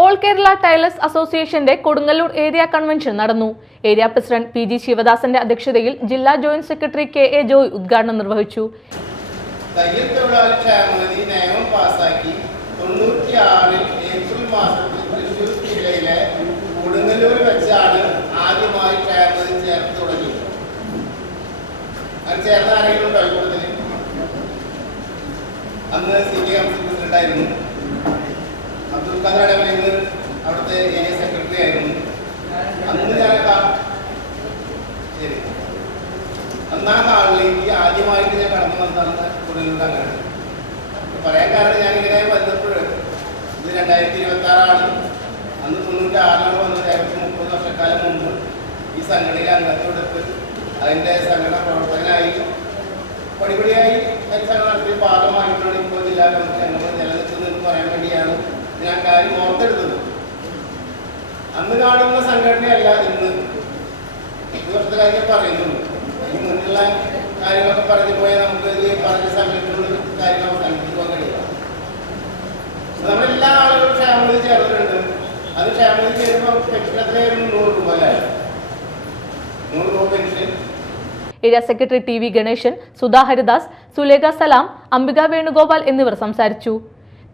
All Kerala tailors അസോസിയേഷന്റെ Kodungallur area convention നടന്നു. Area president P G ശിവദാസന്റെ അധ്യക്ഷതയിൽ ജില്ലാ joint secretary K A Joy ഉദ്ഘാടനം നിർവഹിച്ചു. തയ്യൽ തൊഴിലാളി ക്ഷേമനിധി നിയമം പാസാക്കി 96-ൽ ഏപ്രിൽ മാസത്തിൽ തൃശ്ശൂർ ജില്ലയിലെ കൊടുങ്ങല്ലൂർ വെച്ചാണ് ആദ്യമായി ക്ഷേമനിധി ചേർത്ത് തുടങ്ങിയത്. അത് ചേർന്ന ആരെങ്കിലും ഉണ്ടോ കൂടുതൽ? അന്ന് CKM പ്രസിഡന്റായിരുന്നു. അബ്ദുൽ ഖാദർ അടവലിന്ന് അവിടുത്തെ ഏരിയ സെക്രട്ടറി ആയിരുന്നു. അന്ന് ഞാൻ ശരി അന്നാ ഹാളിലേക്ക് ആദ്യമായിട്ട് ഞാൻ കടന്നു വന്നതാണ് കൊടുങ്ങല്ലൂർ. അങ്ങനെ പറയാൻ കാരണം ഞാനിങ്ങനെ വന്നപ്പോൾ ഇത് 2026 അന്ന് 96 വന്ന് ഏകദേശം 30 വർഷക്കാലം മുമ്പ് ഈ സംഘടനയിൽ അംഗത്വമെടുത്ത് അതിൻ്റെ സംഘടന പ്രവർത്തകനായി പടിപടിയായി സംഘടന നടത്തിയ ഭാഗമായിട്ടാണ് ഇപ്പോൾ ജില്ലാ കമ്മിറ്റി അംഗങ്ങൾ നിലനിൽക്കുന്നതെന്ന് പറയാൻ വേണ്ടിയാണ് ഞാൻ കാര്യം ഓർത്തെടുത്തത്. അന്ന് കാണുന്ന സംഘടനയല്ല ഇന്ന്. ഈ വർഷത്തെ കാര്യം പറയുന്നുള്ളൂ. ഈ മുന്നിലുള്ള കാര്യങ്ങളൊക്കെ പറഞ്ഞു പോയാൽ നമുക്ക് ഈ പറഞ്ഞ സമയത്തിനുള്ള കാര്യങ്ങൾ സംഘടിപ്പിക്കാൻ കഴിയില്ല. നമ്മളെല്ലാ ആളുകളും ക്ഷേമനിധി ചേർത്തിട്ടുണ്ട്. അത് ക്ഷേമനിധി ചേരുമ്പോൾ പെൻഷൻ എത്രയായിരുന്നു? 100 രൂപ അല്ലേ? 100 രൂപ pension. Area secretary T V Ganesan, Sudha Haridas, Sulekha Salam, Ambika Venugopal എന്നിവർ സംസാരിച്ചു.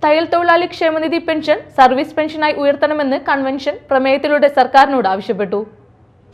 തയ്യൽ തൊഴിലാളി ക്ഷേമനിധി പെൻഷൻ സർവീസ് പെൻഷനായി ഉയർത്തണമെന്ന് കൺവെൻഷൻ പ്രമേയത്തിലൂടെ സർക്കാരിനോട് ആവശ്യപ്പെട്ടു.